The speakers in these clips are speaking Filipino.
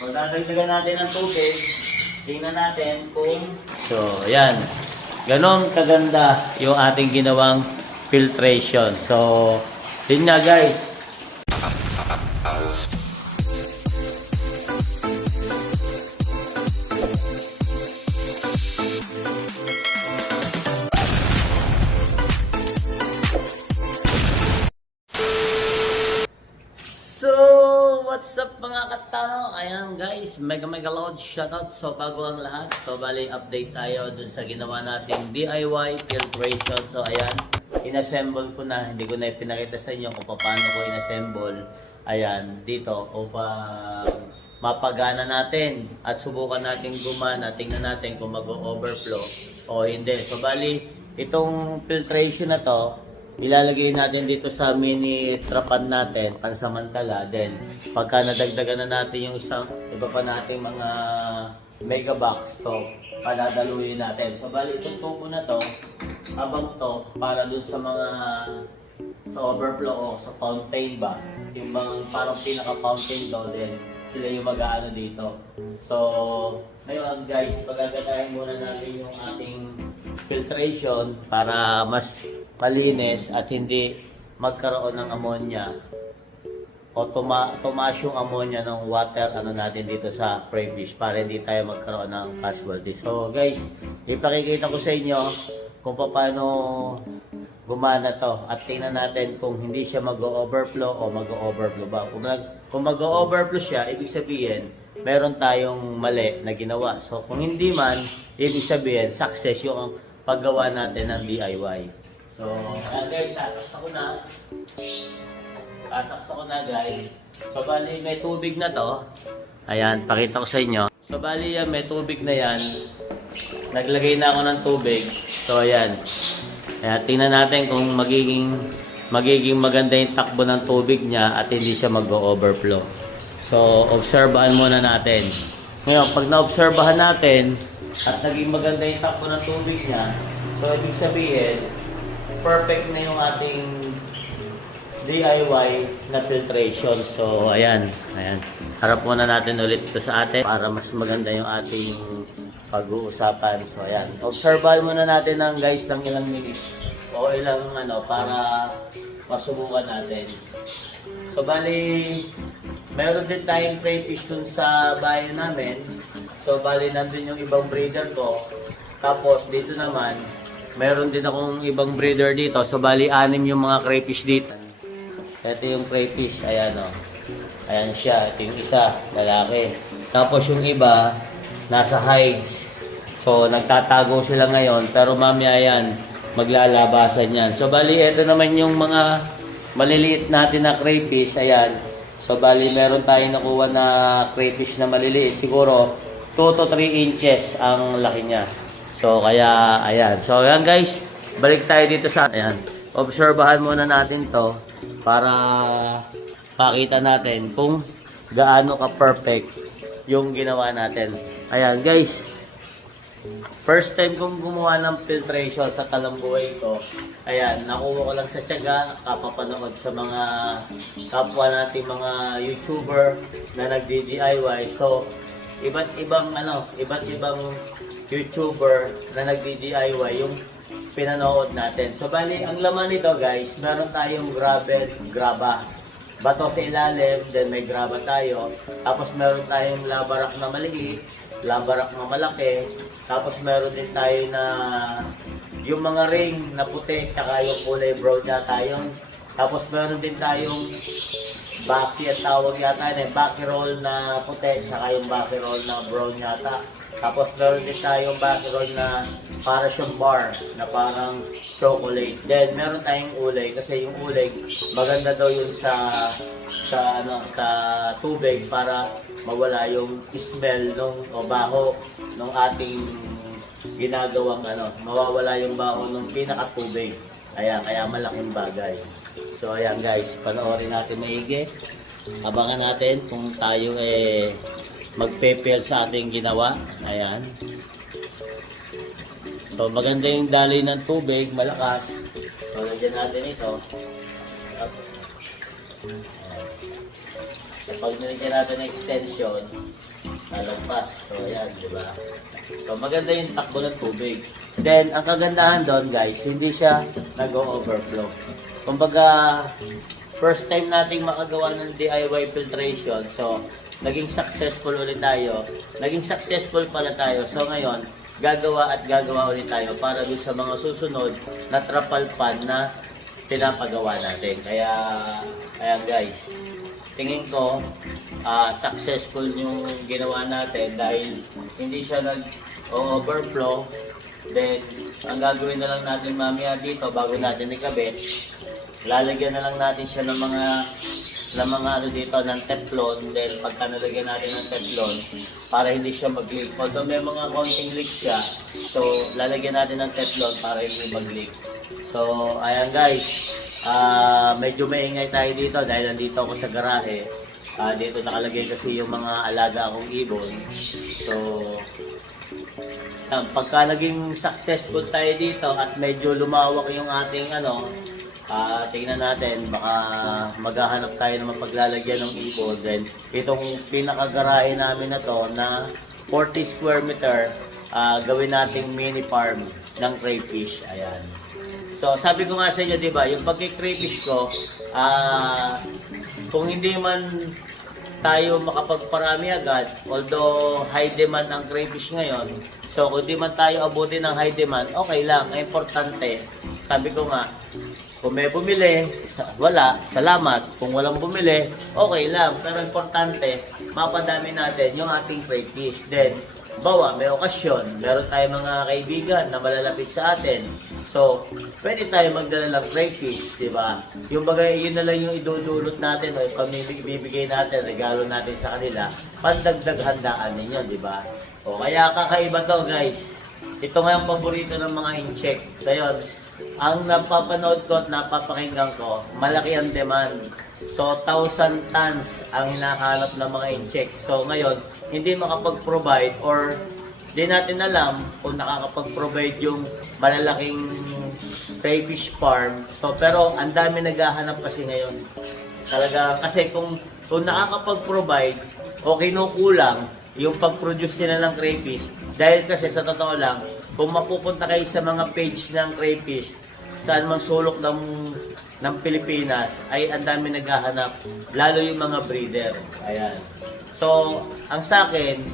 So, dadagdagan natin ng tubig. Tingnan natin kung... So, ayan. Ganon kaganda yung ating ginawang filtration. So, yun nga guys. So, what's up mga katano? Ayan guys, mega loud shoutout. So, bago ang lahat, so bali update tayo dun sa ginawa nating DIY filtration. So, ayan, inassemble ko na. Hindi ko na ipinakita sa inyo kung paano ko inassemble. Ayan, dito upang mapagana natin at subukan natin gumana. Tingnan natin kung mag-overflow o hindi. So, bali, itong filtration na to, ilalagay natin dito sa mini trapan natin pansamantala. Then pagka nadagdagan na natin yung isang iba pa nating mga mega box, to padadaluyin natin. So bali itong tubo na to, abang to para dun sa mga sa overflow o sa fountain ba, yung mga parang pinaka fountain do, then sila yung mag-aano dito. So ngayon guys, pagagatahin muna natin yung ating filtration para mas malinis at hindi magkaroon ng ammonia o tumaas yung ammonia ng water natin dito sa crayfish para hindi tayo magkaroon ng casualty. So guys, ipakikita ko sa inyo kung paano gumana to at tingnan natin kung hindi siya mag-overflow o mag-overflow ba. Kung mag-overflow siya, ibig sabihin meron tayong mali na ginawa. So kung hindi man, ibig sabihin success yung paggawa natin ng DIY. So, ayan guys, sasaksak ko na guys. So, bali may tubig na to. Ayan, pakita ko sa inyo. So, bali yan, may tubig na yan. Naglagay na ako ng tubig. So, ayan. Ayan, tingnan natin kung magiging maganda yung takbo ng tubig niya at hindi siya mag-overflow. So, obserbahan muna natin. Ngayon, pag na-obserbahan natin at naging maganda yung takbo ng tubig niya, so, ibig sabihin, perfect na yung ating DIY na filtration. So, ayan. Harap muna natin ulit ito sa atin para mas maganda yung ating pag-uusapan. So, ayan. Obserbahan muna natin ng guys ng ilang minutes o ilang para masubukan natin. So, bali, meron din tayong crayfish dun sa bayan namin. So, bali, nandun yung ibang breeder ko. Tapos, dito naman, meron din akong ibang breeder dito. So, bali, 6 yung mga crayfish dito. Ito yung crayfish. Ayan o. Ayan siya. Ito yung isa. Lalaki. Tapos yung iba, nasa hides. So, nagtatago sila ngayon. Pero mamaya yan, maglalabasan yan. So, bali, ito naman yung mga maliliit natin na crayfish. Ayan. So, bali, meron tayong nakuha na crayfish na maliliit. Siguro, 2 to 3 inches ang laki niya. So, kaya, ayan. So, ayan guys, balik tayo dito sa, ayan. Obserbahan muna natin to para pakita natin kung gaano ka-perfect yung ginawa natin. Ayan guys, first time kong gumawa ng filtration sa talambuhay ko. Ayan, nakuha ko lang sa tiyaga, kapapanood sa mga kapwa nating mga YouTuber na nag-DIY. So, iba't ibang YouTuber na nag-DIY yung pinanood natin. So, bali, ang laman nito guys, meron tayong graba. Bato sa ilalim, then may graba tayo. Tapos meron tayong labarak na maliit, labarak na malaki. Tapos meron din tayo na yung mga ring na puti, tsaka yung kulay brown yata yun. Tapos meron din tayong baki at tawag yata yun, baki roll na puti, tsaka yung baki roll na brown yata. Tapos meron din tayong baki roll na para siyang bar na parang chocolate. Then meron tayong ulay kasi yung ulay maganda daw yun sa tubig para mawala yung smell o baho ng ating ginagawang mawawala yung baho ng pinakatubig. Kaya malaking bagay. So ayan guys, panoorin natin maigi. Abangan natin kung tayo magpe-fail sa ating ginawa. Ayan. So maganda yung daloy ng tubig, malakas. So lagyan natin ito. Ayan. So, pag nilagyan natin ng extension, lalagpas. So, ayan, di ba? So, maganda yung takbo ng tubig. Then, ang kagandahan doon, guys, hindi siya nag-overflow. Kumbaga, first time nating makagawa ng DIY filtration. So, naging successful ulit tayo. Naging successful pala tayo. So, ngayon, gagawa at gagawa ulit tayo para doon sa mga susunod na trapal pan na pinapagawa natin. Kaya, ayan guys, tingin ko, successful yung ginawa natin dahil hindi siya nag-overflow. Then, ang gagawin na lang natin mamaya dito bago natin ikabit, lalagyan na lang natin siya ng mga ano dito ng teflon. Then pagka nalagyan natin ng teflon para hindi siya mag-leak. Although may mga konting leak siya, so lalagyan natin ng teflon para hindi mag-leak. So ayan guys, medyo maingay tayo dito dahil nandito ako sa garahe. Dito nakalagay kasi yung mga alaga akong ibon. So pagka naging successful tayo dito at medyo lumawak yung ating tingnan natin, baka maghahanap tayo ng mapaglalagyan ng ibon. Then, itong pinakagarahe namin na to na 40 square meter, gawin nating mini farm ng crayfish. Ayan. So, sabi ko nga sa inyo, di ba, yung pagki-crayfish ko, kung hindi man tayo makapagparami agad, although high demand ang crayfish ngayon, so kung di man tayo abutin ng high demand, okay lang. Ang importante, sabi ko nga, kung may bumili, wala, salamat. Kung walang bumili, okay lang. Pero importante, mapadami natin yung ating crayfish. Then, bawa, may okasyon. Meron tayong mga kaibigan na malalapit sa atin. So, pwede tayo magdala ng crayfish, di ba? Yung bagay, yun na lang yung idudulot natin o ibibigay natin, regalo natin sa kanila. Pandagdag handaan ninyo, di ba? O, kaya kakaiba to, guys. Ito nga yung paborito ng mga incheck. Dayon, ang napapanood ko at napapakinggan ko, malaki ang demand. So, 1,000 tons ang hinahanap ng mga incheck. So, ngayon, hindi makapag-provide or di natin alam kung nakakapag-provide yung malalaking crayfish farm. So, pero ang dami naghahanap kasi ngayon. Talaga, kasi kung nakakapag-provide o kinukulang yung pag-produce nila ng crayfish, dahil kasi sa totoo lang, kung mapupunta kayo sa mga page ng crayfish, saan mang sulok ng Pilipinas, ay ang dami naghahanap, lalo yung mga breeder. Ayan. So, ang sa akin,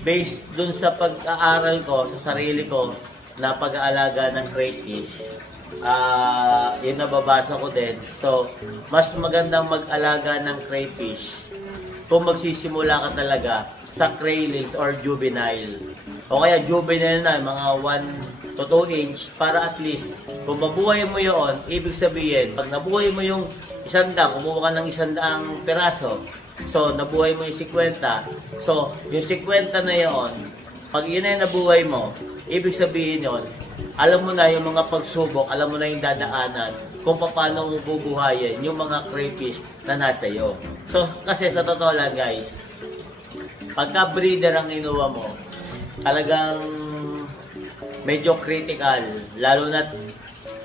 based dun sa pag-aaral ko, sa sarili ko, na pag-aalaga ng crayfish, yun nababasa ko din. So, mas magandang mag-alaga ng crayfish kung magsisimula ka talaga sa craylings or juvenile. O kaya juvenile na, mga 1 to 2 inch, para at least, kung mabuhay mo yun, ibig sabihin, pag nabuhay mo yung 100, kumuha ka ng 100 piraso, so nabuhay mo yung 50, so yung 50 na yun, pag yun na yung nabuhay mo, ibig sabihin yun, alam mo na yung mga pagsubok, alam mo na yung dadaanan, kung paano mo bubuhayin yung mga crayfish na nasa iyo. So, kasi sa totoo lang guys, pagka breeder ang inuwa mo, talagang medyo critical, lalo na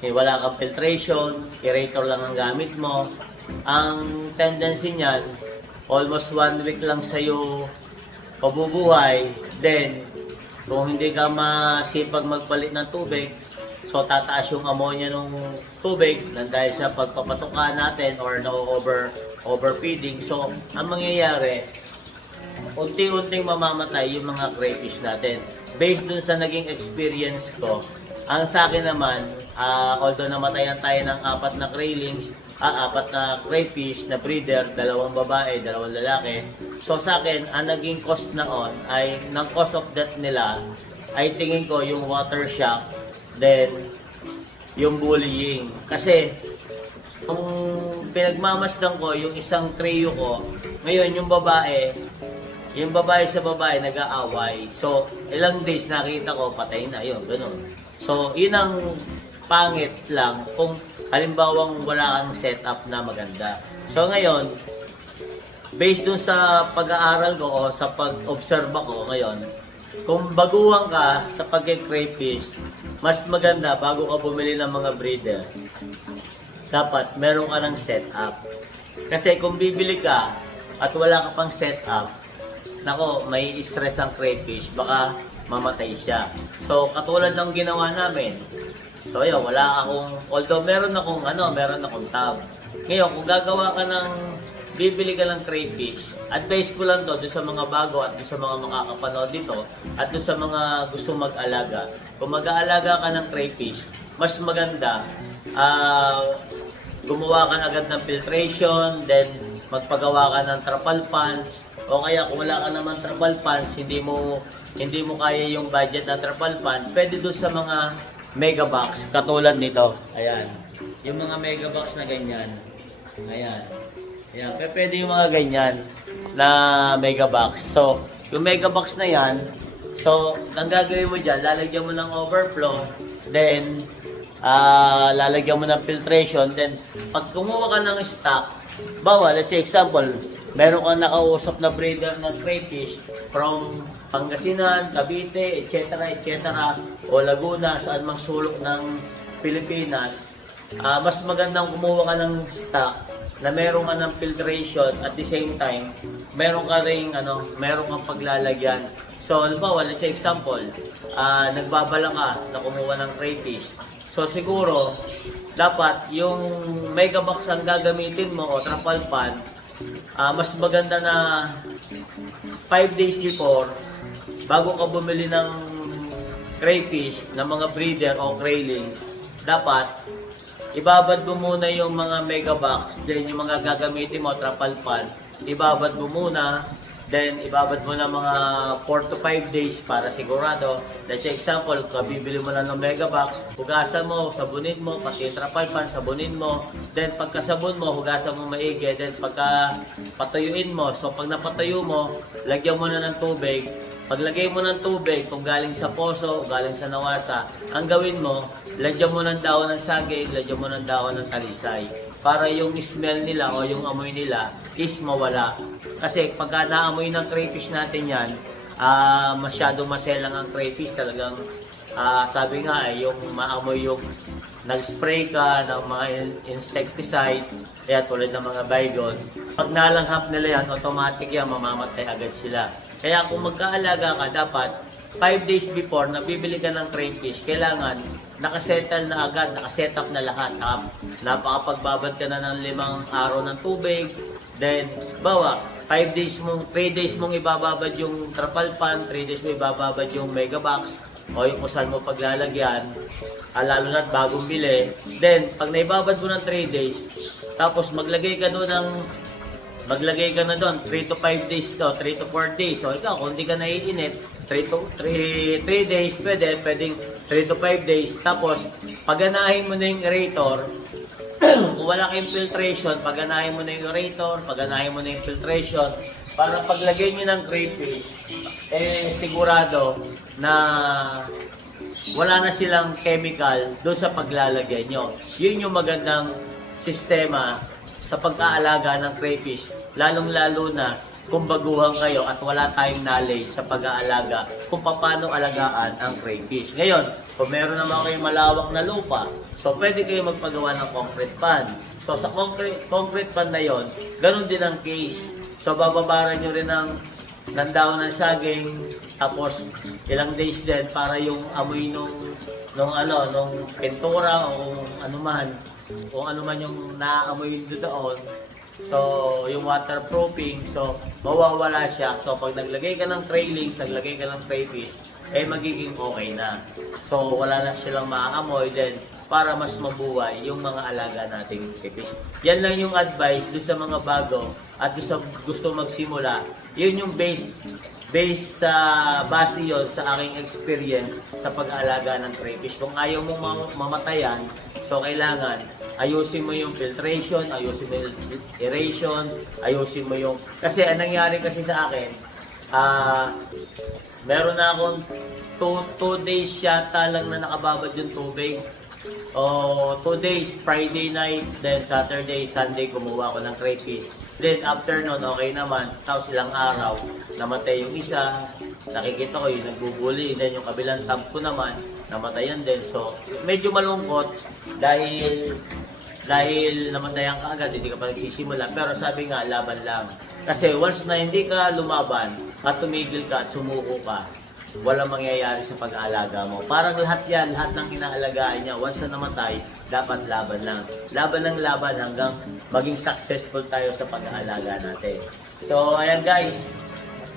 wala kang filtration, aerator lang ang gamit mo. Ang tendency niyan, almost 1 week lang sa'yo pabubuhay. Then, kung hindi ka masipag magpalit ng tubig, so tataas yung ammonia ng tubig dahil sa pagpapatuka natin or overfeeding. So, ang mangyayari, unti-unting mamamatay yung mga crayfish natin. Based dun sa naging experience ko, ang sa akin naman, although namatayan tayo ng 4 na craylings, 4 na crayfish na breeder, 2 babae, 2 lalaki. So sa akin, ang naging cost naon ay, ng cost of death nila, ay tingin ko yung water shock, then yung bullying. Kasi, kung pinagmamasdan ko, yung isang crayo ko, ngayon yung babae sa babae nag-aaway. So, ilang days nakita ko, patay na, yun, ganun. So, yun ang pangit lang kung halimbawang wala kang setup na maganda. So, ngayon, based dun sa pag-aaral ko o sa pag-observe ko ngayon, kung baguhan ka sa pag-crayfish, mas maganda bago ka bumili ng mga breeder, dapat meron ka ng setup. Kasi kung bibili ka at wala ka pang setup, nako, may stress ang crayfish, baka mamatay siya. So, katulad ng ginawa namin, so ayun, although meron akong tab. Ngayon, kung gagawa ka bibili ka ng crayfish, advice ko lang to doon sa mga bago at doon sa mga makakapanood dito at doon sa mga gusto mag-alaga. Kung mag-aalaga ka ng crayfish, mas maganda gumawa ka agad ng filtration, then magpagawa ka ng trapal pans, o kaya kung wala ka naman trapal pans, hindi mo kaya yung budget ng trapal pan, pwede doon sa mga mega box katulad nito. Ayan. Yung mga mega box na ganyan. Ayan. Ayan, pwede yung mga ganyan na mega box. So, yung mega box na yan, so, ang gagawin mo dyan, lalagyan mo ng overflow, then, lalagyan mo ng filtration, then, pag kumuha ka ng stock, let's say example, meron kang nakausap na breeder ng crayfish from Pangasinan, Cavite, etc., o Laguna, saan mang sulok ng Pilipinas, mas magandang kumuha ka ng stock na meron ka ng filtration at the same time, meron kang paglalagyan. So, halimbawa, let's say example, nagbabala ka na kumuha ng crayfish. So, siguro, dapat yung mega box ang gagamitin mo o trapal pan, mas maganda na 5 days before, bago ka bumili ng crayfish, ng mga breeder o craylings, dapat ibabad mo muna yung mga mega box, then yung mga gagamitin mo, trapal pan, ibabad mo muna, then ibabad mo na mga 4 to 5 days para sigurado. Let's say example, bibili mo lang ng mega box, hugasan mo, sabunin mo, pati yung trapal pan, sabunin mo, then pagkasabon mo, hugasan mo maigi, then pagka patuyuin mo, so pag napatayo mo, lagyan mo na ng tubig. Paglagay mo ng tubig, kung galing sa poso o galing sa nawasa, ang gawin mo, lagyan mo ng dahon ng saging, lagyan mo ng dahon ng talisay. Para yung smell nila o yung amoy nila is mawala. Kasi pagka naamoy ng crayfish natin yan, masyado maselang ang crayfish. Talagang sabi nga yung maamoy yung nag-spray ka ng mga insecticide, kaya tulad ng mga baygon. Pag nalanghap nila yan, automatic yan, mamamatay agad sila. Kaya kung magkaalaga ka, dapat 5 days before na bibili ka ng crayfish, kailangan nakasettle na agad, nakasetup na lahat. Napakapagbabad ka na ng 5 araw ng tubig. Then, 3 days mong ibababad yung trapal pan, 3 days mo ibababad yung mega box, o yung kusan mo paglalagyan, lalo na't bagong bili. Then, pag naibabad mo ng 3 days, tapos maglagay ka na doon 3 to 5 days to, 3 to 4 days. So ikaw, kung hindi ka naiinip, 3 days, pwedeng 3 to 5 days. Tapos, paganahin mo na yung aerator, kung wala kayong filtration, paganahin mo na yung aerator, paganahin mo na yung filtration, para paglagay nyo ng crayfish, sigurado na wala na silang chemical doon sa paglalagay nyo. Yun yung magandang sistema sa pagkaalaga ng crayfish, lalong-lalo na kung baguhan kayo at wala tayong knowledge sa pag-aalaga kung paano alagaan ang crayfish. Ngayon, kung meron naman kayong malawak na lupa, so pwede kayo magpagawa ng concrete pan. So sa concrete pan na yon, ganun din ang case. So bababaran nyo rin ng dahon ng saging, tapos ilang days din para yung amoy nung pintura o kung ano man yung naaamoy doon. So, yung waterproofing, so mawawala siya. So, pag naglagay ka ng trailings, naglagay ka ng crayfish, magiging okay na. So, wala na silang maaamoy din para mas mabuhay yung mga alaga nating crayfish. Yan lang yung advice doon sa mga bago at doon sa gusto magsimula. Yun yung base yun sa aking experience sa pag-aalaga ng crayfish. Kung ayaw mong mamatayan, so kailangan ayusin mo yung filtration, ayusin mo yung aeration, ayusin mo yung... Kasi ang nangyari kasi sa akin, meron na akong 2 days yata lang na nakababad yung tubig. O 2 days, Friday night, then Saturday, Sunday, kumuha ako ng crayfish. Then after nun, okay naman. Tapos ilang araw, namatay yung isa. Nakikita ko yung nagbubuli. Then yung kabilang tab ko naman, namatayan din. So, medyo malungkot dahil dahil namatayan ka agad, hindi ka pa nagsisimula. Pero sabi nga, laban lang. Kasi once na hindi ka lumaban, at tumigil ka at sumuko ka, walang mangyayari sa pag-aalaga mo. Parang lahat yan, lahat ng inaalagaan niya, once na namatay, dapat laban lang. Laban ng laban hanggang maging successful tayo sa pag-aalaga natin. So, ayan guys,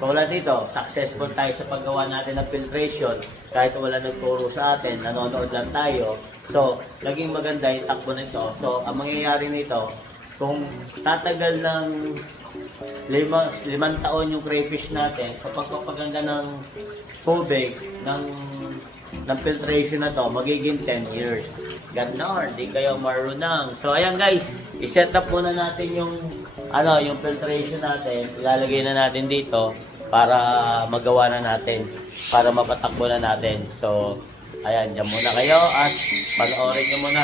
wala dito, successful tayo sa paggawa natin ng filtration. Kahit wala nagturo sa atin, nanonood lang tayo. So, naging maganda yung takbo nito. So, ang mangyayari nito, kung tatagal ng 5 taon yung crayfish natin sa pagpapaganda ng tubig, ng filtration na to, magiging 10 years. Ganon, di kayo marunong. So, ayan guys, i-set up muna natin yung yung filtration natin. Ilalagay na natin dito para magawa na natin, para mapatakbo na natin. So, ayan, dyan muna kayo at panoorin nyo muna.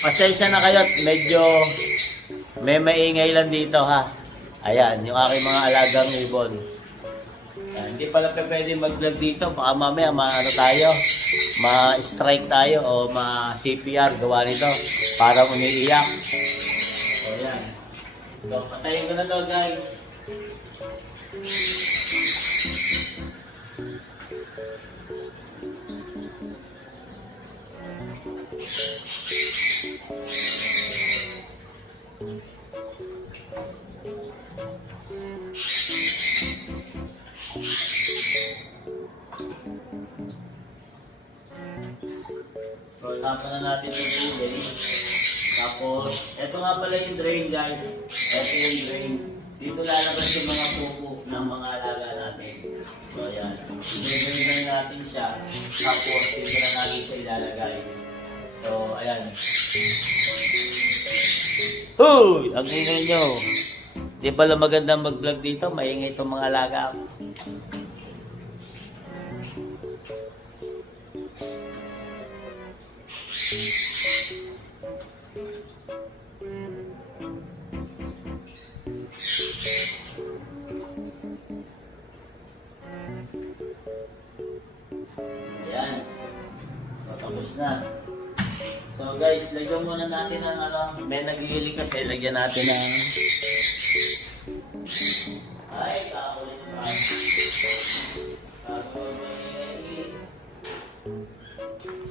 Pasensya na kayo at medyo may maingay lang dito ha. Ayan, yung aking mga alagang ibon. Ayan, hindi pala pwede mag-vlog dito. Baka mamaya ma-strike tayo o ma-CPR gawa nito. Parang umiiyak. So, ayan. So, patayin ko na to guys. So, tapan na natin yung tubig. Tapos, eto nga pala yung drain guys. Eto yung drain. Dito lalabas yung mga pupo ng mga alaga natin. So, ayan. I-drain na natin siya. Tapos, dito na natin siya ilalagay. So, ayan. Huy! Ang ingay nyo. Di pala maganda mag-vlog dito. Maingay itong mga alaga. Ayan. So, tapos na. So, guys, lagyan muna natin ng may naglili kasi, lagyan natin ng kakulit pa.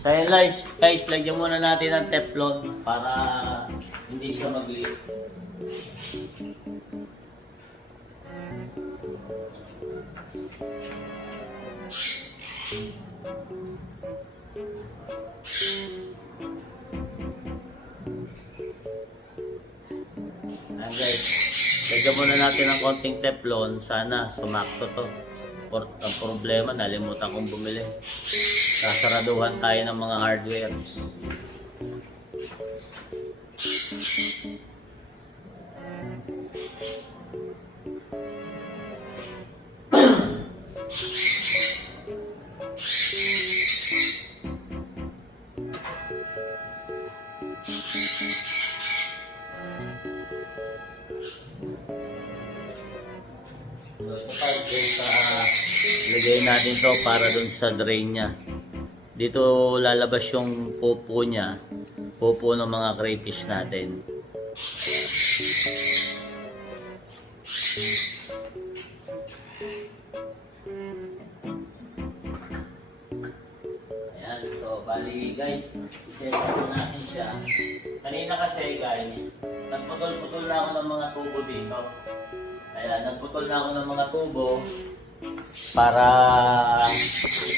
So, ayan guys, lagyan muna natin ng Teflon para hindi siya mag-leak. Ayan guys, lagyan muna natin ng konting Teflon. Sana sumakto to. Ang problema, nalimutan kong bumili. Sasaraduhan tayo ng mga hardware. So ito pa, ilagay natin to para dun sa drain niya. Dito lalabas yung pupo niya, pupo ng mga crayfish natin. Ayan, so bali guys, iset natin siya. Kanina kasi guys, nagputol-putol na ako ng mga tubo dito. Ayan, nagputol na ako ng mga tubo para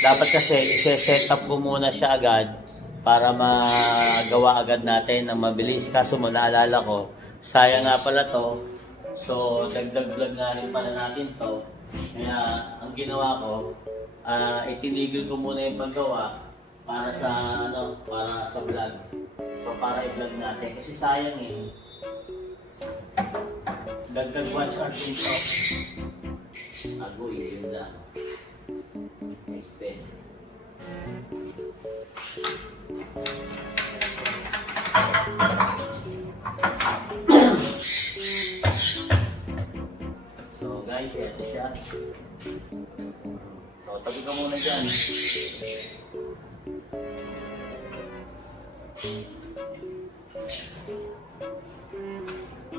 dapat kasi i-set up ko muna siya agad para magawa agad natin ng mabilis. Kaso mo naalala ko, sayang nga pala to. So dagdag vlog nga rin pala natin to. Kaya ang ginawa ko, itinigil ko muna yung paggawa para sa vlog. So para i-vlog natin kasi sayang eh. Dagdag watch hour dito. Agoy, yun lang. Expect. So guys, ito siya. So tabi ka muna dyan.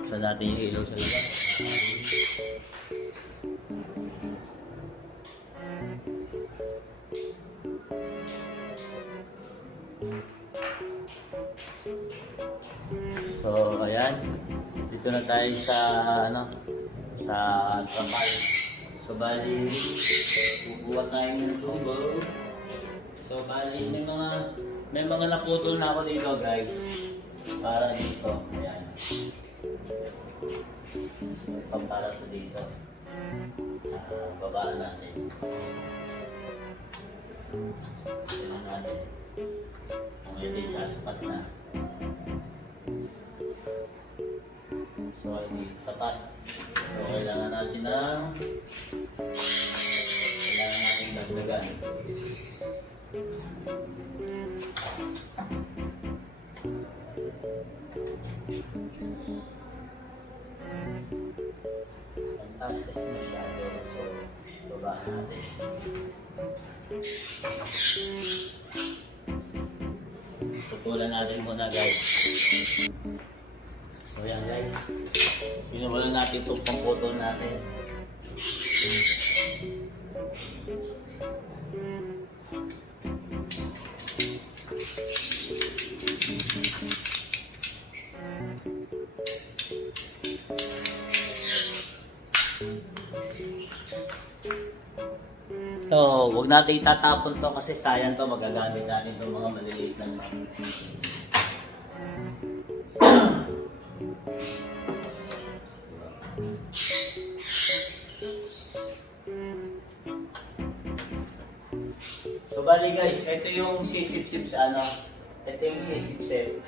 Sa natin yung ilaw sa labas. So, ayan. Dito na tayo sa, sa trapal. So, bali, kukuha tayo ng tubo. So, bali, may mga naputol na ako dito, guys. Para dito. Ayan. So, para sa dito. Babaan natin. Tignan natin. Kung ito yung sasapat na. So, hindi sapat. So, kailangan natin dagdagan. Ang taas kasi masyado. So, babaan natin. Putulan natin muna, guys. So yan, guys, pinuwalan natin itong pangputol natin. So, huwag natin itatapon to kasi sayang to, magagamit natin itong mga maliliit na So, bali guys, ito yung sisip-sip sa ito yung sisip-sip.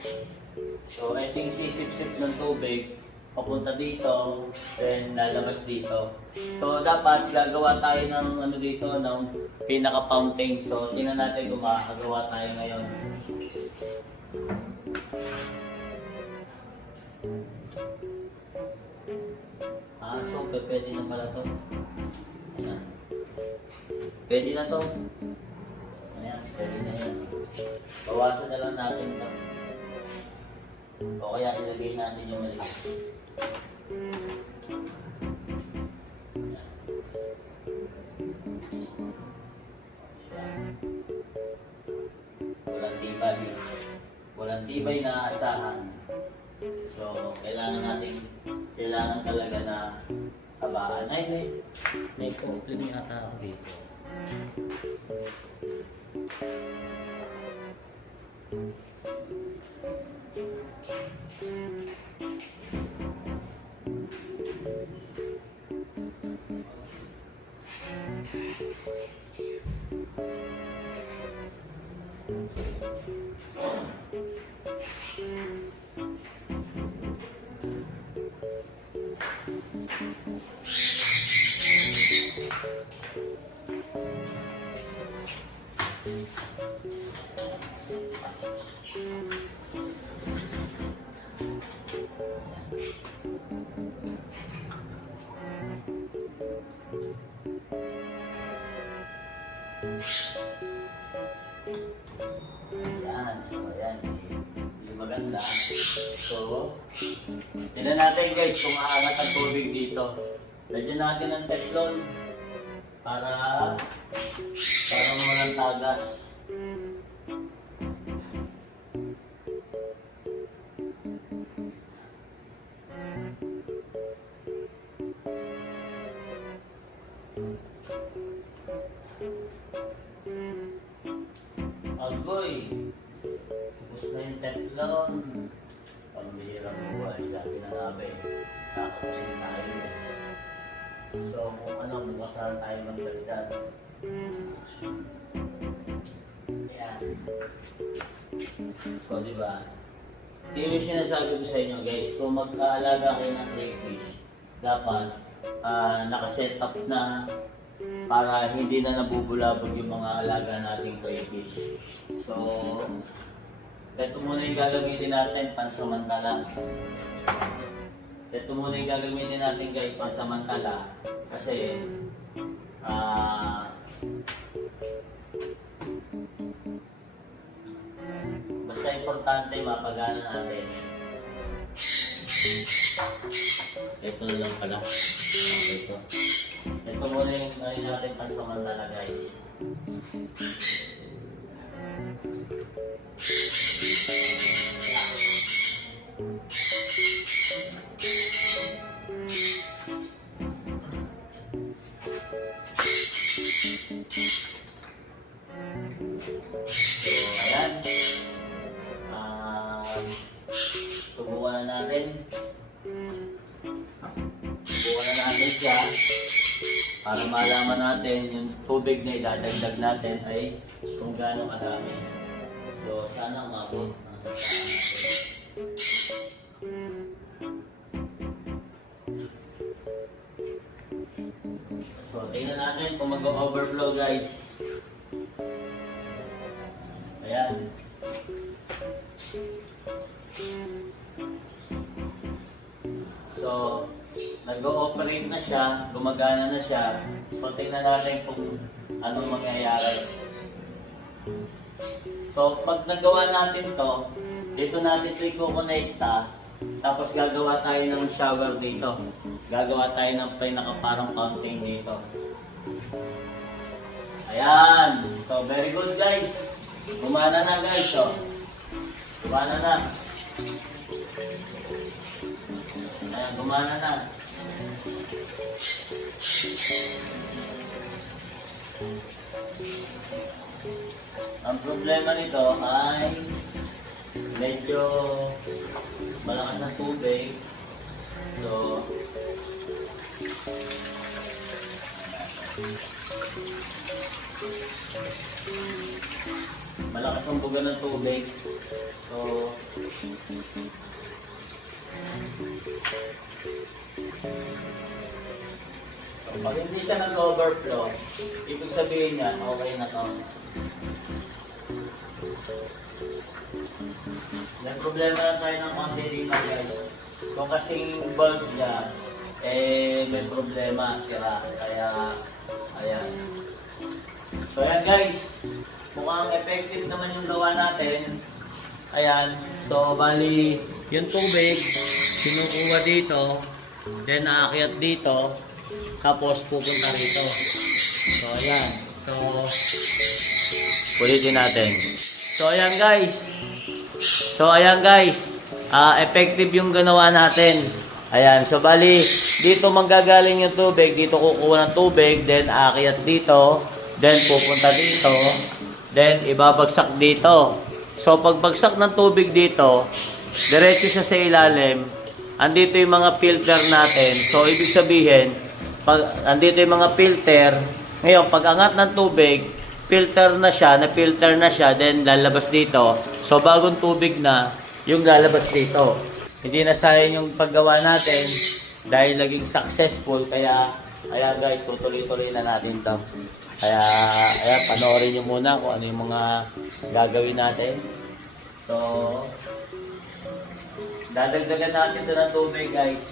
So, ito yung sisip-sip ng tubig, papunta dito, then lalabas dito. So, dapat gagawa tayo ng dito, ng pinaka-fountain. So, tingnan natin kung makakagawa tayo ngayon. So, pwede na pala to. Ayan. Pwede na to. Ayan, pwede na yan. Bawasan na lang natin ito. O kaya ilagay natin yung maliit. Walang tibay na asahan. So, kailangan talaga na habaan. Ay, may coupling yata ako dito. Ayan, so ayan, hindi maganda. So, tignan natin guys kung aangat ang tubig dito. Lagyan natin ng teflon para walang tagas. Agoy, tapos na yung teflon. Pambihirang buhay, sabi na namin, nakapusin tayo. So kung bukas na tayo magbalikan. Ayan. So diba, yun yung sinasabi ko sa inyo guys, kung mag-aalaga kayo ng crayfish, dapat nakaset up na para hindi na nabubulabog yung mga alaga nating crayfish. So, ito muna yung gagamitin natin pansamantala. Ito muna yung gagamitin natin guys pansamantala. Kasi, basta importante mapagana natin. Ito na lang pala. Ito. Ito muna yung natin pansamantala guys. Subukan na natin. Subukan na natin siya para malaman natin yung tubig na idadagdag natin ay kung gaano kadami. So, sana umabot ang sasaan natin. So, tingnan natin kung mag-overflow guys. Ayan. So, nag-ooperate na siya, gumagana na siya. So, tingnan natin kung anong mangyayari. So, pag nagawa natin to, dito natin ito i-connecta, tapos gagawa tayo ng shower dito. Gagawa tayo ng pinaka-parang fountain dito. Ayan. So, very good guys. Gumana na guys. So, gumana na. Ayan, gumana na. Ang problema nito ay medyo malakas na tubig. So, malakas ang buga ng tubig. So, pag hindi siya nag-overflow, ibig sabihin niya, okay na to. May problema na tayo ng konti dito guys. Kung kasing bulb niya, may problema, sira. Kaya, ayan. So ayan guys, mukhang effective naman yung gawa natin. Ayan, so bali, yung tubig, kinukuha dito, then aakyat dito, tapos pupunta rito. So ayan, so ulitin natin. So ayan guys, effective yung ginawa natin. Ayan, so bali, dito manggagaling yung tubig, dito kukuha ng tubig, then aakyat dito, then pupunta dito, then ibabagsak dito. So pagbagsak ng tubig dito, diretso siya sa ilalim, andito yung mga filter natin. So ibig sabihin, andito yung mga filter, ngayon pag angat ng tubig, na-filter na siya, then lalabas dito. So bagong tubig na yung lalabas dito. Hindi na sayang yung paggawa natin dahil naging successful. Kaya, ayan guys, tutuloy-tuloy na natin to. Kaya, ayan, panoorin nyo muna kung ano yung mga gagawin natin. So, dadagdagan natin ito ng tubig guys.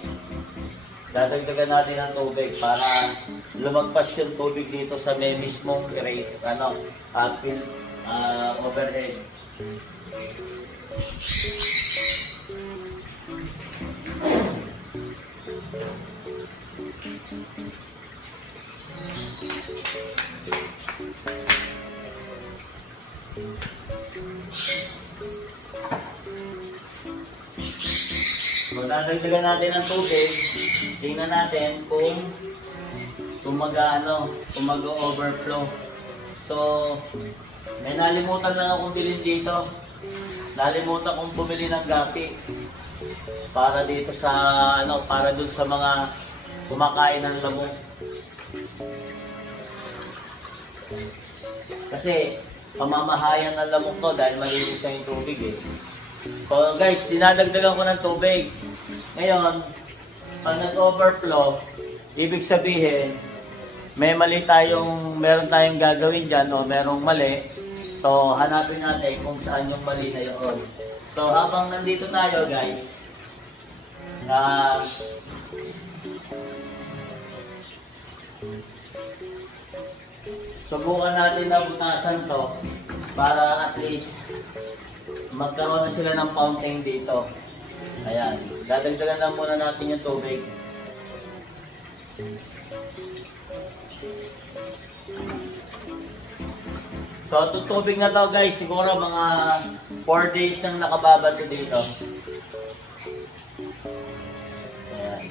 Dadagdagan natin ng tubig para lumagpas yung tubig dito sa may mismong overhead. Magdadagdagan natin ng tubig. Tingnan natin kung mag-overflow. So, may nalimutan lang akong bilhin dito. Nalimutan kong bumili ng gapi para dito sa para dun sa mga kumakain ng lamok. Kasi pamamahayan ng lamok to dahil malinis na yung tubig eh. So guys, dinadagdagan ko ng tubig. Ngayon, pag nag-overflow, ibig sabihin meron tayong gagawin dyan o merong mali. So, hanapin natin kung saan yung mali na yun. So, habang nandito tayo guys, subukan natin na butasan to para at least magkaroon na sila ng fountain dito. Ayan. Dadagdagan lang muna natin yung tubig. So, itong tubig na to guys, siguro mga 4 days nang nakababad ko dito. Ayan.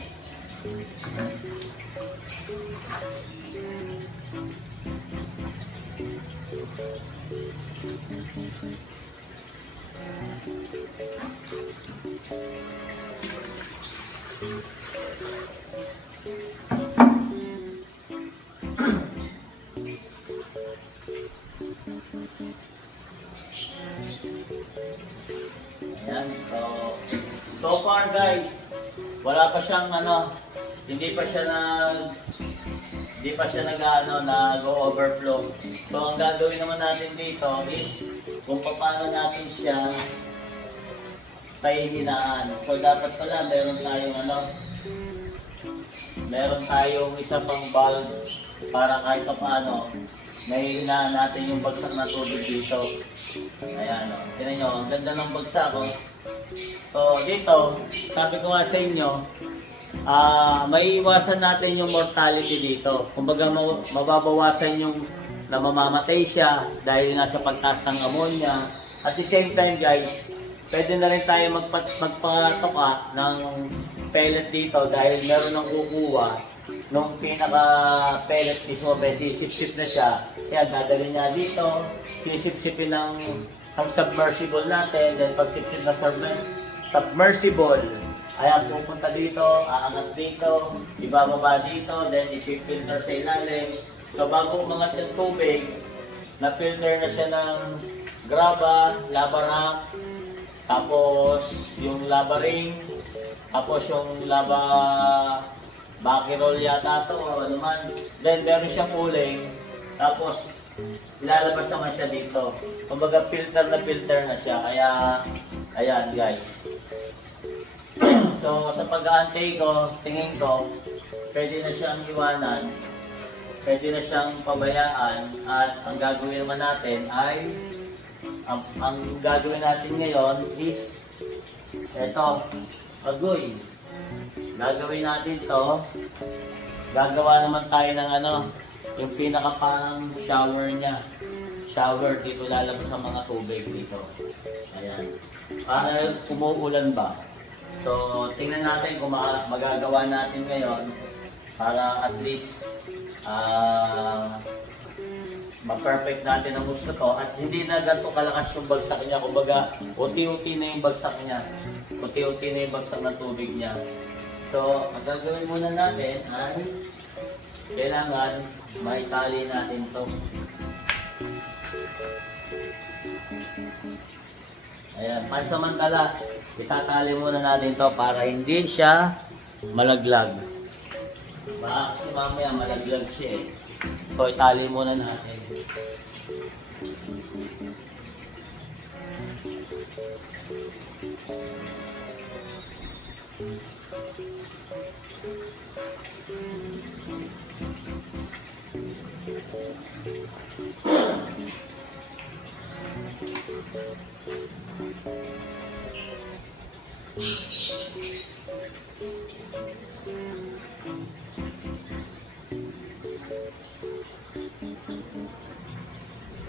Ayan, so far guys, wala pa siyang hindi pa siya nag-overflow. So ang gagawin naman natin dito is kung paano natin siya pahihinaan. So dapat pala meron tayong isa pang valve para kahit paano mahihinaan natin yung bagsak na tubig dito. Ayan o. Tignan nyo, ang ganda ng bagsak o. So dito, sabi ko nga sa inyo, may iwasan natin yung mortality dito. Kumbaga mababawasan yung namamamatay siya dahil nga sa pagtaas ng ammonia. At the same time guys, pwede na rin tayo magpatoka ng pellet dito dahil meron ng kukuha nung pinaka-pellet mismo, may sisip-sip na siya. Kaya dadalhin niya dito, sisip-sipin ng submersible natin, then pag-sip-sip na submersible, ayan, pupunta dito, aangat dito, ibababa dito, then i-filter sa ilalim. So bago umangat yung tubig, na-filter na siya ng graba, lava rock, tapos yung lava ring, tapos yung lava bakirol yata ito o ano man. Then meron siyang uling, tapos ilalabas naman siya dito. Kumbaga filter na siya, kaya ayan guys. So sa pag-aantay ko, tingin ko, pwede na siyang iwanan, pwede na siyang pabayaan, at ang gagawin naman natin ay, ang gagawin natin ngayon is, eto, agoy. Gagawin natin to, gagawa naman tayo ng yung pinaka parang shower niya. Shower, dito lalabas ang mga tubig dito. Ayan. Para umuulan ba? So, tingnan natin kung magagawa natin ngayon para at least ma-perfect natin ang gusto to at hindi na ganito kalakas yung bagsak niya. Kumbaga, unti-unti na yung bagsak niya. Unti-unti na yung bagsak ng tubig niya. So, ang gagawin muna natin ay kailangan maitali natin to. Ayan, pansamantala, itatali muna natin to para hindi siya malaglag. Baka kasi mamaya malaglag siya eh. So, itali muna natin.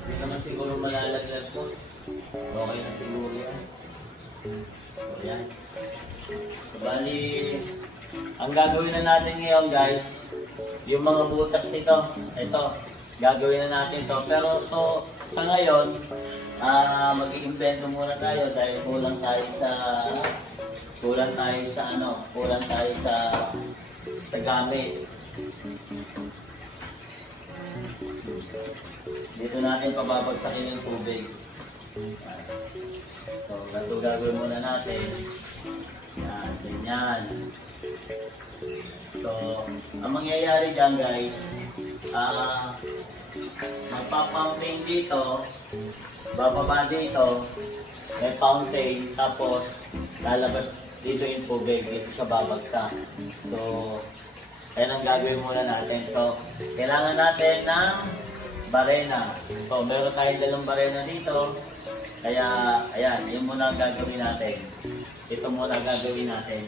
Hindi naman siguro malalaglag ko. Okay na siguro yan. So, yan. So, bali, ang gagawin na natin ngayon guys, yung mga butas nito, ito, gagawin na natin to. Pero so, sa ngayon, mag-i-invento muna tayo dahil kulang tayo sa gamit. Dito natin pababagsakin yung tubig. So, ganito gagawin muna natin. Yan, ganyan. So, ang mangyayari dyan guys, magpa-fountain dito, bababa dito, may fountain, tapos lalabas dito yung tubig, dito siya babagsak. So, yan ang gagawin muna natin. So, kailangan natin ng barena. So, meron tayong dalang barena dito. Kaya, ayan, yun muna ang gagawin natin. ito muna gagawin natin.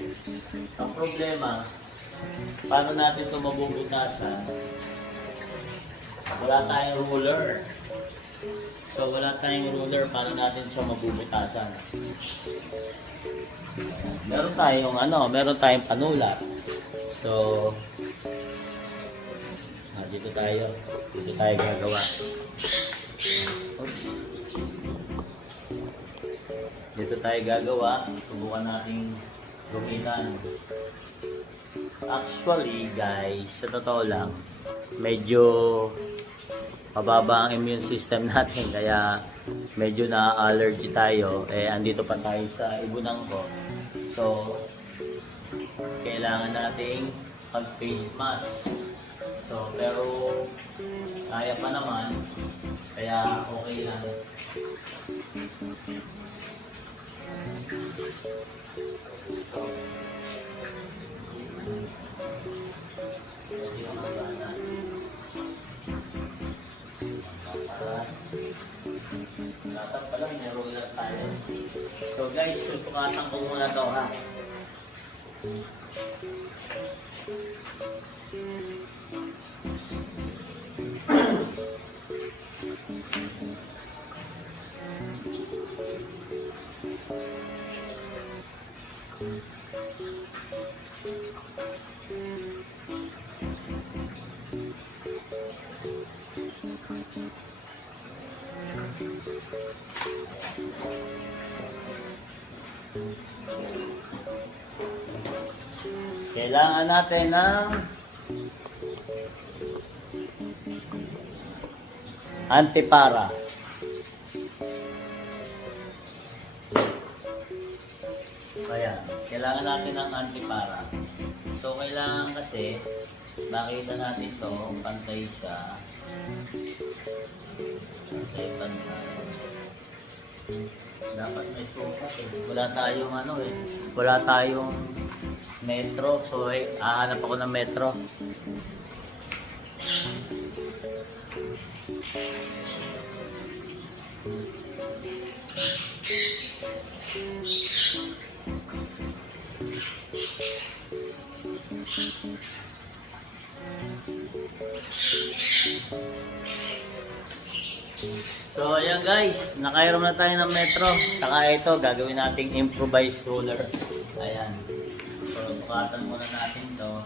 Ang problema, paano natin ito mabubutasan? Wala tayong ruler. So wala tayong ruler, paano natin siya mabubutasan? Meron tayong panulat. So dito tayo gagawa. Oops. Dito tayo gagawa. Subukan nating gumitan. Actually guys, sa totoo lang, medyo mababa ang immune system natin, kaya medyo na-allergy tayo. Andito pa tayo sa ibunang ko. So kailangan nating mag-face mask. So, pero kaya pa naman, kaya okay lang. So, hindi ko magana. Natap pa lang, meron lang tayo. So guys, susukatan ko muna ito ha. Kailangan natin ng antipara. Ayan, kailangan natin ng antipara. So, kailangan kasi makita natin ito, pantay siya. Pantay. Dapat may sukat eh. Wala tayong metro. So, hahanap ako ng metro. So ayan guys, nakairam na tayo ng metro. Saka ito, gagawin nating improvised ruler. Ayan. So sukatan muna natin to.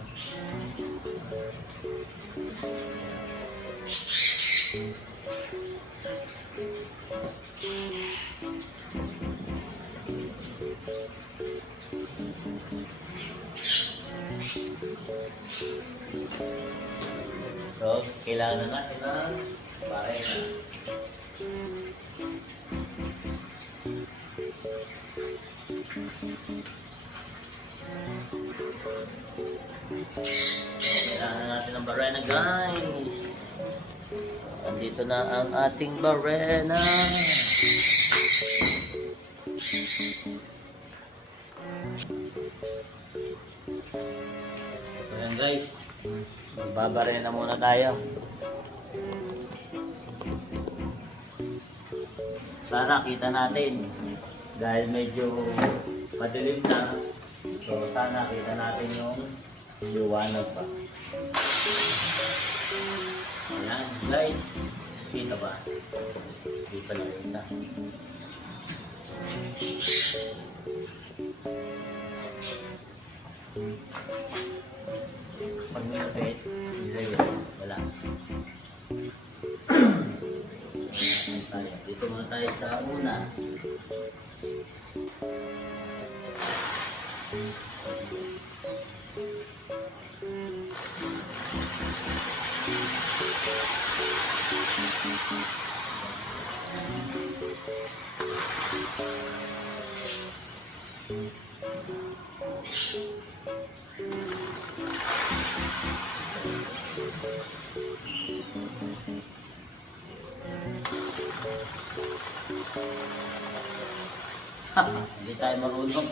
So kailangan natin ng barena. Kailangan natin ng barena guys. Andito na ang ating barena. So yan guys, magbabarena muna tayo. Sana kita natin dahil medyo madilim na. So sana kita natin yung liwanag pa. Ayan guys, kita ba? Hindi pa lang kita. Pag nilapit, wala. Dito muna tayo sa una. Hindi tayo marunong.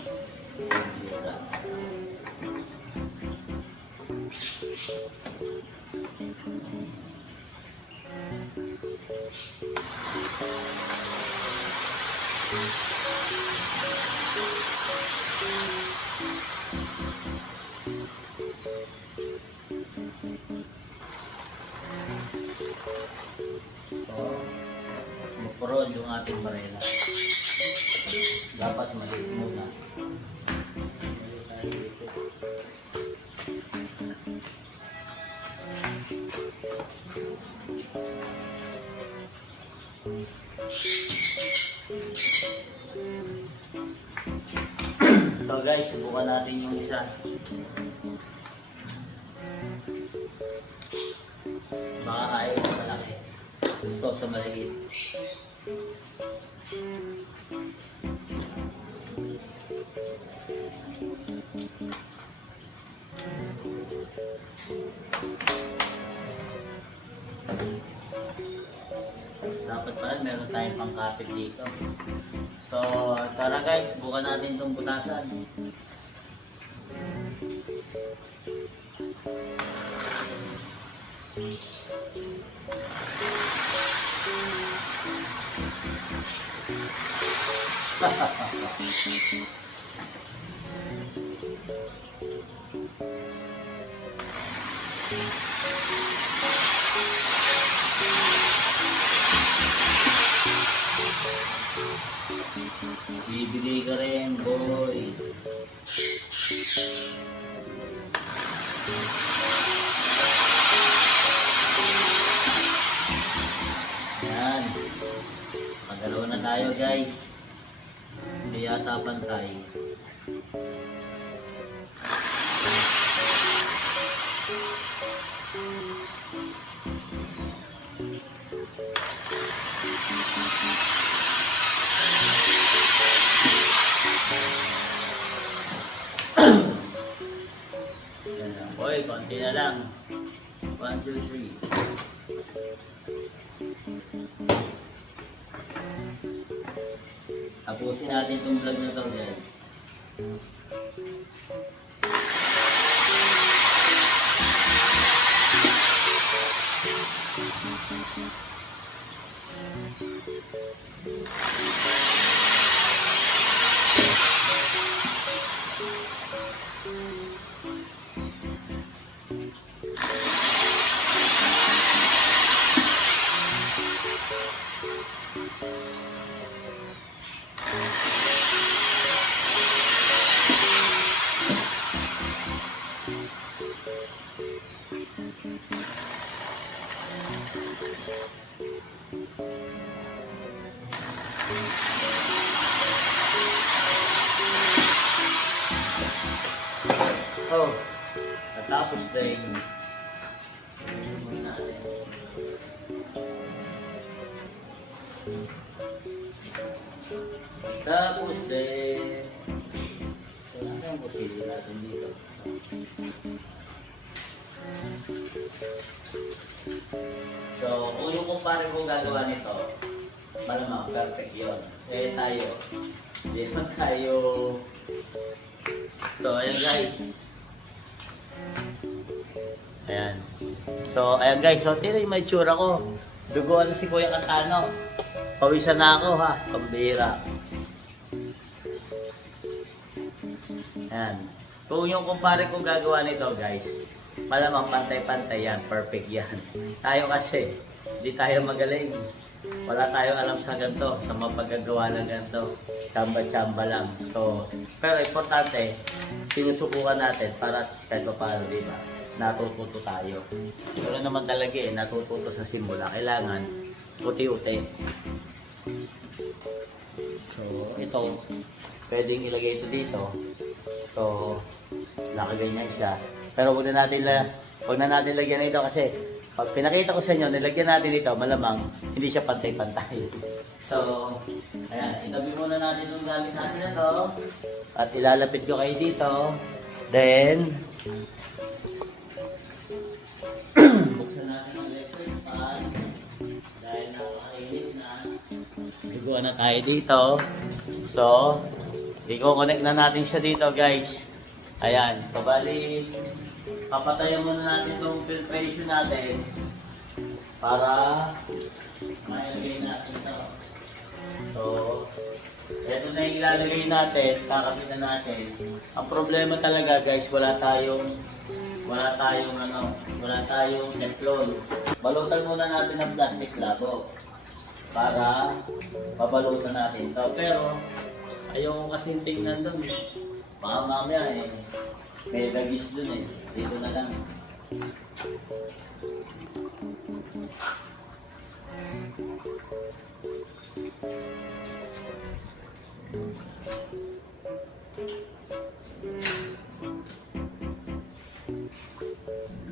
overall yung ating barela. Dapat maliit muna. So guys, subukan natin yung isa. Baka ayaw sa malaki. Gusto sa maliit. Dapat pala meron tayong pangkapit dito. So, tara guys, bukan natin itong butasan. Bibili ka rin, boy. Yan. Magalaw na tayo guys. Hindi yata pantay. Boy, konti na lang. 1, 2, 3. Tapusin natin itong vlog na to guys. Oh, natapos din. Tapos din. So, nasaan ang kusili natin dito? So, kung yung kumpare kong gagawa nito, malamang perfect yun. Eh tayo, hindi naman tayo. So, ayan guys. Ayan. So, ayan guys. So, tira yung may tsura ko. Duguan si Kuya Cantano. Pawisan na ako ha. Pambira. Ayan. Kung yung kumpare kong gagawa nito guys, malamang pantay-pantay yan. Perfect yan. Tayo kasi, hindi tayo magaling. Wala tayong alam sa ganito, sa mapagagawa ng ganito. Chamba-chamba lang. So, pero importante, sinusubukan natin para kahit pa paano, di ba? Natututo tayo. Pero naman talaga natututo sa simula. Kailangan uti-uti. So, ito, pwedeng ilagay ito dito. So, nakaganyan siya. Pero huwag na natin lagyan ito kasi pag pinakita ko sa inyo, nilagyan natin ito, malamang hindi siya pantay-pantay. So, ayan, itabi muna natin yung gamit natin na to. At ilalapit ko kayo dito. Then, buksan natin ang electric fan. Dahil napakainit na. Iguan na tayo dito. So, i-connect na natin siya dito guys. Ayan, so bali, papatayan muna natin itong filtration natin para mailagay natin ito. So, ito na yung ilalagay natin, kakabit na natin. Ang problema talaga guys, wala tayong teflon. Balutan muna natin ng plastic labo. para babalutan natin ito. Pero ayaw kasing tingnan doon. Baka mamaya may gagis doon Dito na lang.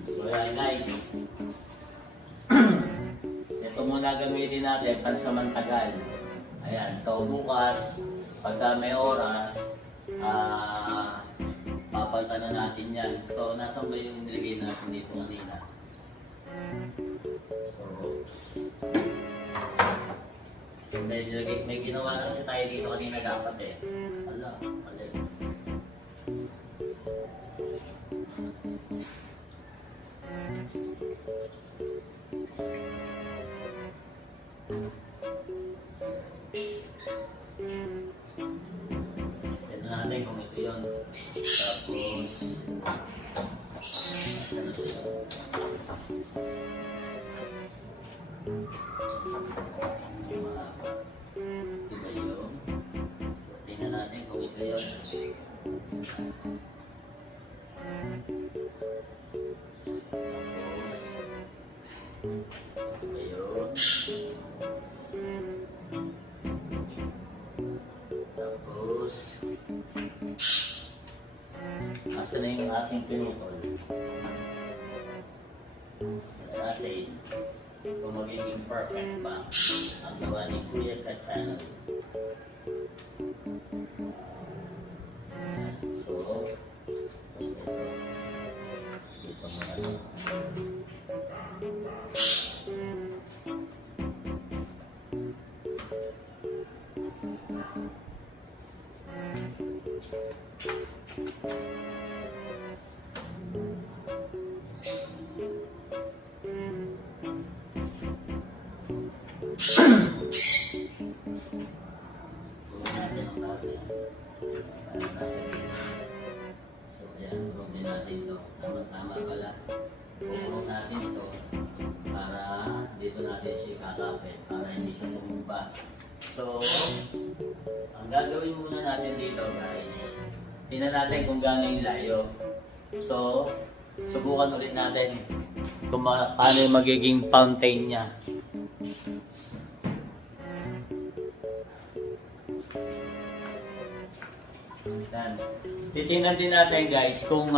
So yan guys. Ito muna gamitin natin pansamantagal. Ayan, ito bukas, pagka may oras, papalitan na natin yan. So, nasan ba yung nilagay natin dito kanina? So may ginawa na kasi tayo dito kanina dapat Wala, mali. Tignan natin kung ito yun. Tapos, ano ito yun? Diba yun? Tingnan natin kung ito yun. Tapos, asa na yung ating pinutol? Tignan natin kung magiging perfect ba ang gawa ni Kuya Kat Channel. So, dito muna lang. Nasa gitna. So, ayan, tulog din natin ito. Tama-tama pala. Pukulong natin ito para dito natin siya kakapit para hindi siya tumumba. So, ang gagawin muna natin dito guys, tingnan natin kung gaano yung layo. So, subukan ulit natin kung paano yung magiging fountain niya. Yan. Titingnan din natin guys kung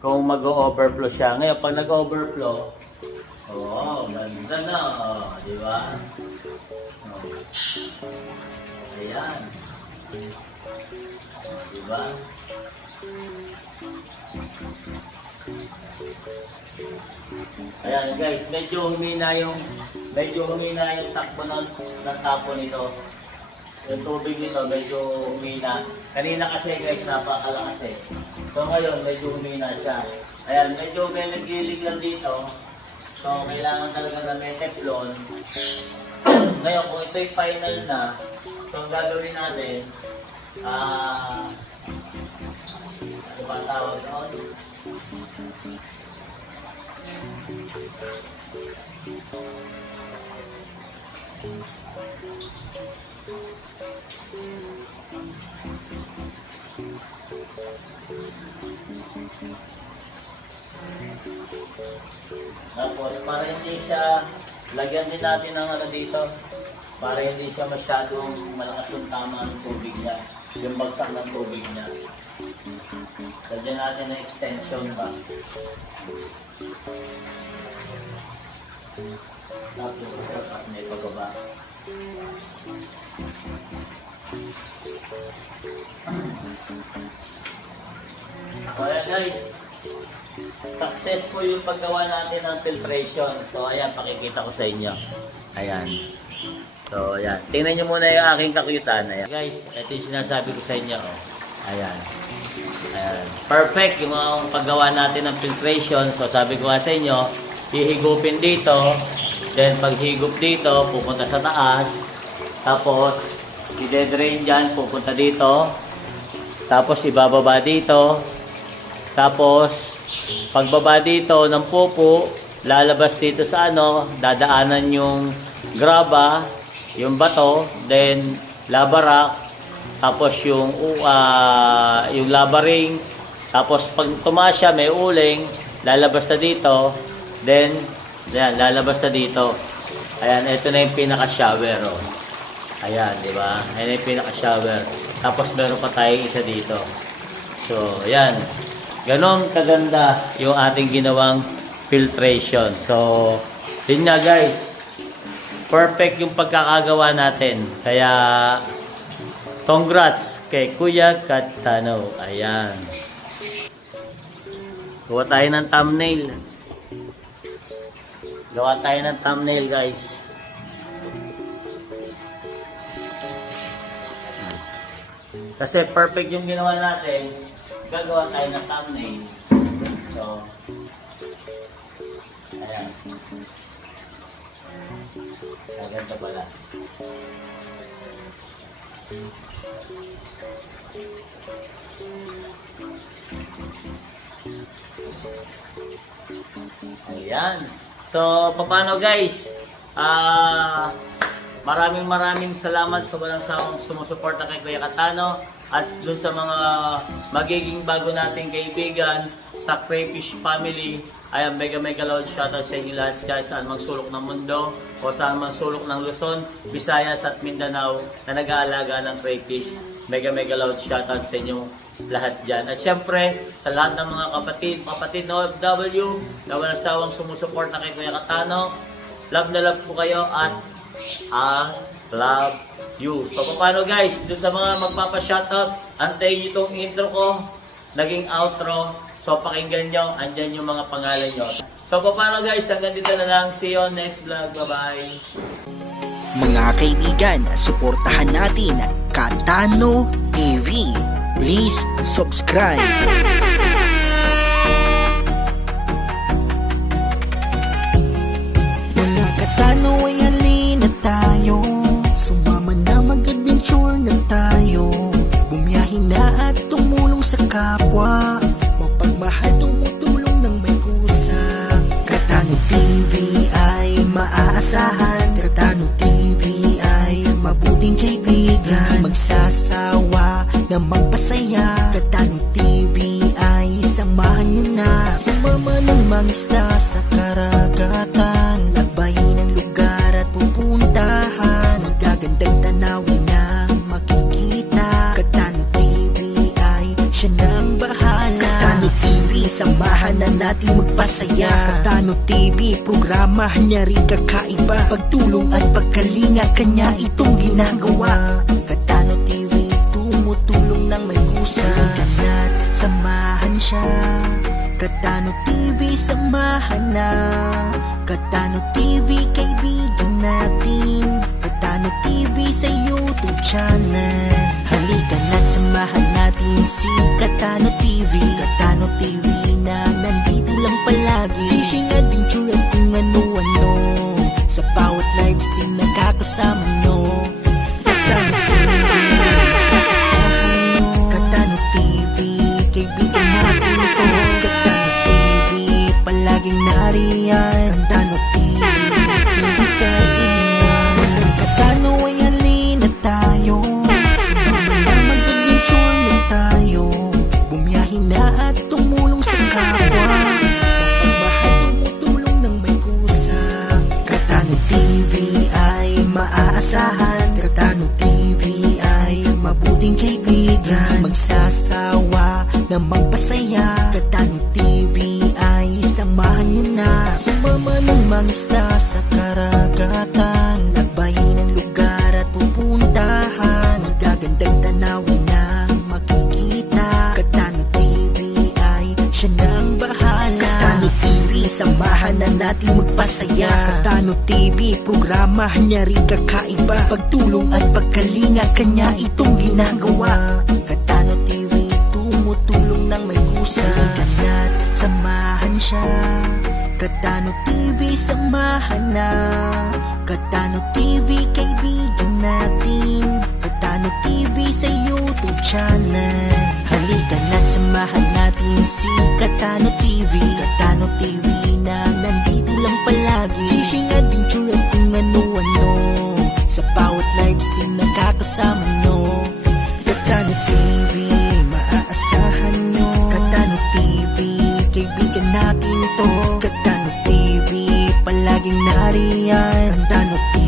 kung mag-overflow siya. Ngayon pag nag-overflow, ganda na, di ba? Ayan. Di ba? Ayan guys, medyo humina yung takbo ng tapo nito. Yung tubig nito medyo humina. Kanina kasi guys, napakalakas So ngayon, medyo humina siya. Ayan, medyo may nagilig lang dito. So kailangan talaga na may teflon. Ngayon, kung ito'y final na, so ang gagawin natin, ano ba tawag doon? Tapos para hindi siya, lagyan din natin ng dito para hindi siya masyadong malakas yung tama ng tubig niya, yung bagsak ng tubig niya. Lagyan natin ng extension ba. Tapos may pagaba. So ayan guys, successful yung paggawa natin ng filtration. So ayan, pakikita ko sa inyo. Ayan. So ayan, tingnan nyo muna yung aking kakyutan. Ayan. Guys, ito yung sinasabi ko sa inyo. Ayan. Ayan. Perfect yung paggawa natin ng filtration. So sabi ko nga sa inyo, hihigupin dito. Then pag higup dito, pupunta sa taas. Tapos, i-drain dyan, pupunta dito. Tapos ibababa dito. Tapos, pagbaba dito ng pupo, lalabas dito sa dadaanan yung graba. yung bato, then lava rock, tapos yung lava ring, tapos pag tumaas siya may uling, lalabas na dito, then yan, lalabas na dito. Ayan, ito na yung pinaka-shower. Oh. Ayan, di ba? Ayan yung pinaka-shower. Tapos meron pa tayong isa dito. So, ayan. Ganon kaganda yung ating ginawang filtration. So, yun nga guys. Perfect yung pagkakagawa natin. Kaya, congrats kay Kuya Katano. Ayan. Gawa tayo ng thumbnail. Gawa tayo ng thumbnail guys. Kasi perfect yung ginawa natin, gagawa tayo ng thumbnail. So, ayan. Gaganda pala. Ayan. So, paano guys? Maraming salamat sa walang sawang sumusuporta kay Kuya Katano at dun sa mga magiging bago nating kaibigan sa Crayfish Family. Ayan, mega loud shoutout sa inyo lahat guys, saan mang sulok ng mundo o saan mang sulok ng Luzon, Visayas at Mindanao na nag-aalaga ng crayfish. Mega loud shoutout sa inyo lahat dyan. At syempre, sa lahat ng mga kapatid na OFW na walang sawang sumusuporta kay Kuya Katano, love na love po kayo at I love you. So, paano guys? Doon sa mga magpapa-shoutout, antayin nyo itong intro ko, naging outro. So, pakinggan nyo, andyan yung mga pangalan nyo. So, paano guys? Hanggang dito na lang. See you on next vlog. Bye-bye. Mga kaibigan, suportahan natin Katano TV. Please subscribe. Mga Katano ay halina tayo, sumama na mag-adventure na tayo, bumiyahin na at tumulong sa kapwa, mapagmahal tumutulong ng may kusa. Katano TV ay maaasahan, Katano TV ay mabuting kaibigan, magsasawa na magpasaya. Katano TV ay samahan nyo na, sumama ng mangisda sa karagatan, lakbayin ang lugar at pupuntahan, magagandang tanawin na makikita. Katano TV ay siya nang bahala. Katano TV, samahan na natin magpasaya. Katano TV, programa niya rin kakaiba, pagtulong at pagkalinga kanya itong ginagawa. Katano TV, tumutulong ng may kusa, at samahan siya. Katano TV, samahan na. Katano TV, kaibigan natin. Katano TV sa YouTube channel. Halika na't samahan natin si Katano TV. Katano TV na nandito lang palagi, fishing adventure at kung ano-ano, sa bawat live stream nakakasama nyo. Katano TV, nakakasama nyo. Katano TV, kaibigan natin ito. Katano TV, palaging nariyan. Katano TV, hindi ka iwan. Walang Katano ay halina tayo, sumama na mag-adventure na tayo, bumiyahin na at tumulong sa kapwa, mapagmahal tumutulong ng may kusa. Katano TV ay maaasahan, Katano TV ay mabuting kaibigan, magsasawa na magpasaya. Katano TV ay samahan nyo na, sumama ng mangisda sa karagatan, lakbayin ang lugar at pupuntahan, magagandang tanawin na makikita. Katano TV ay siya nang bahala. Katano TV, samahan na natin magpasaya. Katano TV, programa niya rin kakaiba, pagtulong at pagkalinga kanya itong ginagawa. Katano TV, tumutulong ng may kusa, at samahan siya. Katano TV, samahan na. Katano TV, kaibigan natin. Katano TV sa YouTube channel. Halika na't samahan natin si Katano TV. Katano TV na nandito lang palagi, fishing adventure at kung ano-ano, sa to. Katano TV, palaging nariyan. Katano TV